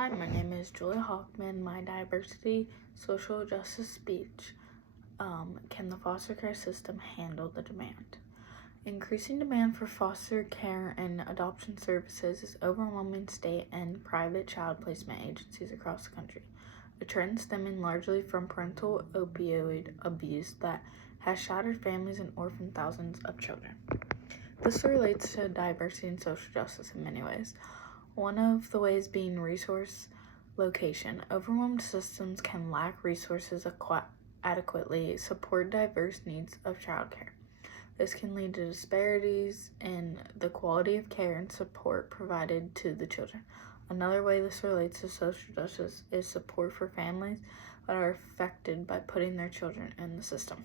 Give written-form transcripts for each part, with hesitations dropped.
Hi, my name is Julia Hoffman. My diversity social justice speech, can the foster care system handle the demand? Increasing demand for foster care and adoption services is overwhelming state and private child placement agencies across the country, a trend stemming largely from parental opioid abuse that has shattered families and orphaned thousands of children. This relates to diversity and social justice in many ways. One of the ways being resource location. Overwhelmed systems can lack resources adequately support diverse needs of childcare. This can lead to disparities in the quality of care and support provided to the children. Another way this relates to social justice is support for families that are affected by putting their children in the system.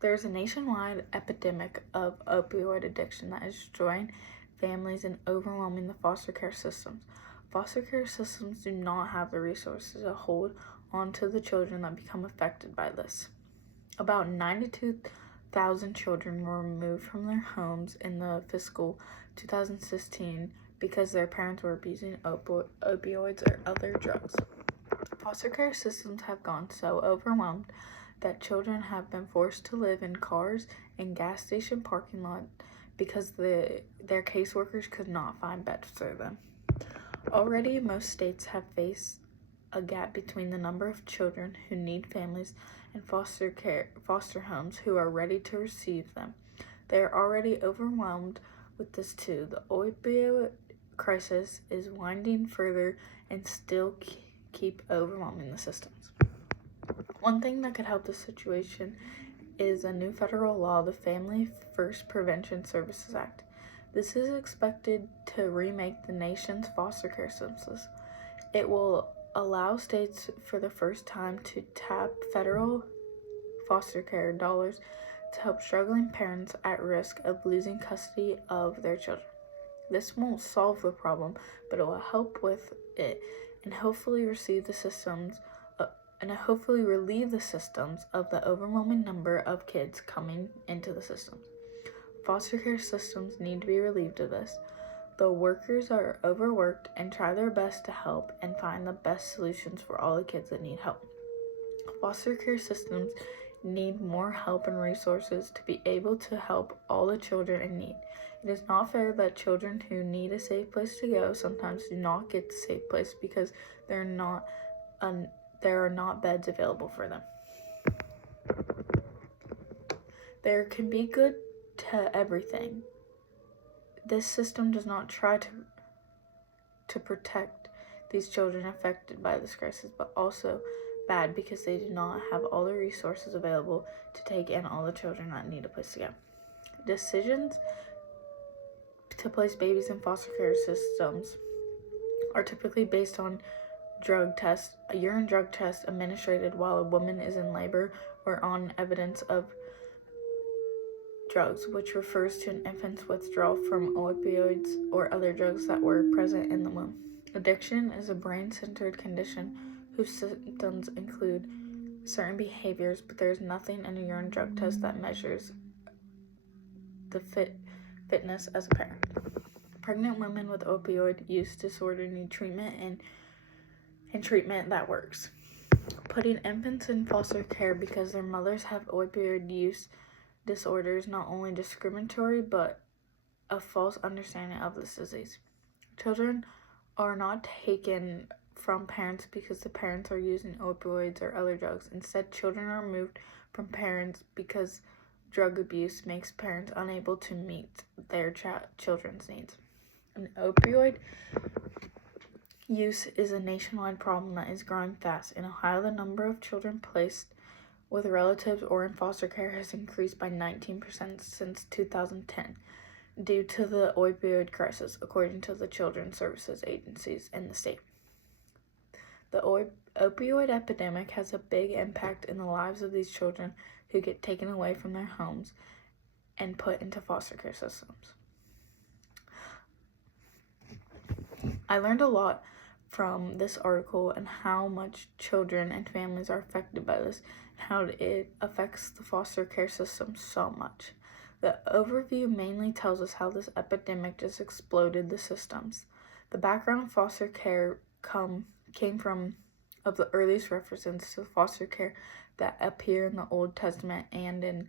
There's a nationwide epidemic of opioid addiction that is destroying families and overwhelming the foster care systems. Foster care systems do not have the resources to hold on to the children that become affected by this. About 92,000 children were removed from their homes in the fiscal 2016 because their parents were abusing opioids or other drugs. Foster care systems have gone so overwhelmed that children have been forced to live in cars and gas station parking lots because their caseworkers could not find beds for them. Already, most states have faced a gap between the number of children who need families and foster homes who are ready to receive them. They are already overwhelmed with this too. The opioid crisis is winding further and still keep overwhelming the systems. One thing that could help the situation is a new federal law, the Family First Prevention Services Act. This is expected to remake the nation's foster care census. It will allow states for the first time to tap federal foster care dollars to help struggling parents at risk of losing custody of their children. This won't solve the problem, but it will help with it and hopefully relieve the systems of the overwhelming number of kids coming into the systems. Foster care systems need to be relieved of this. The workers are overworked and try their best to help and find the best solutions for all the kids that need help. Foster care systems need more help and resources to be able to help all the children in need. It is not fair that children who need a safe place to go sometimes do not get the safe place because there are not beds available for them. There can be good to everything. This system does not try to protect these children affected by this crisis, but also bad because they do not have all the resources available to take in all the children that need a place to go. Decisions to place babies in foster care systems are typically based on a urine drug test administered while a woman is in labor or on evidence of drugs, which refers to an infant's withdrawal from opioids or other drugs that were present in the womb. Addiction is a brain-centered condition whose symptoms include certain behaviors, but there is nothing in a urine drug test that measures the fitness as a parent. Pregnant women with opioid use disorder need treatment and treatment that works. Putting infants in foster care because their mothers have opioid use disorder is not only discriminatory but a false understanding of this disease. Children are not taken from parents because the parents are using opioids or other drugs. Instead, children are removed from parents because drug abuse makes parents unable to meet their children's needs. An opioid use is a nationwide problem that is growing fast. In Ohio, the number of children placed with relatives or in foster care has increased by 19% since 2010 due to the opioid crisis, according to the Children's Services agencies in the state. The opioid epidemic has a big impact in the lives of these children who get taken away from their homes and put into foster care systems. I learned a lot from this article and how much children and families are affected by this, and how it affects the foster care system so much. The overview mainly tells us how this epidemic just exploded the systems. The background of foster care came from of the earliest references to foster care that appear in the Old Testament and in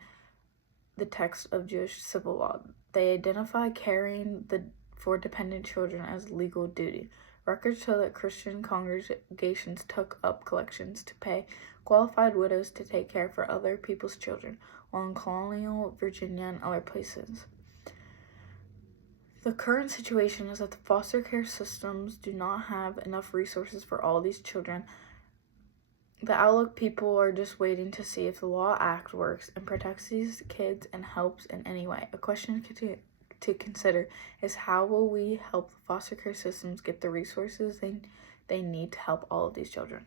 the text of Jewish civil law. They identify caring for dependent children as legal duty. Records show that Christian congregations took up collections to pay qualified widows to take care for other people's children, while in colonial Virginia and other places. The current situation is that the foster care systems do not have enough resources for all these children. The outlook people are just waiting to see if the Law Act works and protects these kids and helps in any way. A question to consider is, how will we help the foster care systems get the resources they need to help all of these children?